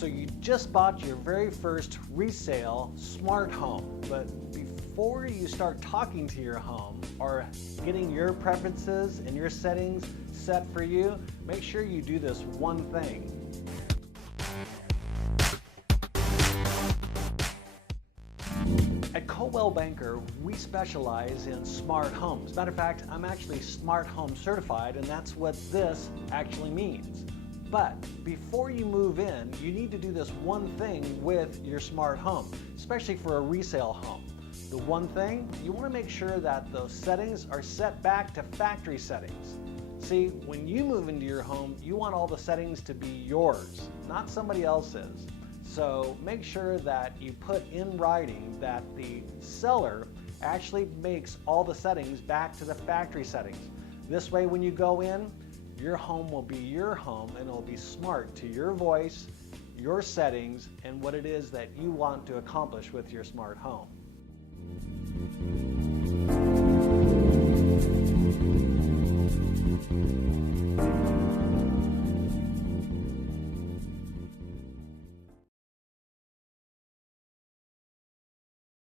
So you just bought your very first resale smart home, but before you start talking to your home or getting your preferences and your settings set for you, make sure you do this one thing. At Coldwell Banker, we specialize in smart homes. Matter of fact, I'm actually smart home certified, and that's what this actually means. But before you move in, you need to do this one thing with your smart home, especially for a resale home. The one thing, you want to make sure that those settings are set back to factory settings. See, when you move into your home, you want all the settings to be yours, not somebody else's. So make sure that you put in writing that the seller actually makes all the settings back to the factory settings. This way, when you go in, your home will be your home and it will be smart to your voice, your settings, and what it is that you want to accomplish with your smart home.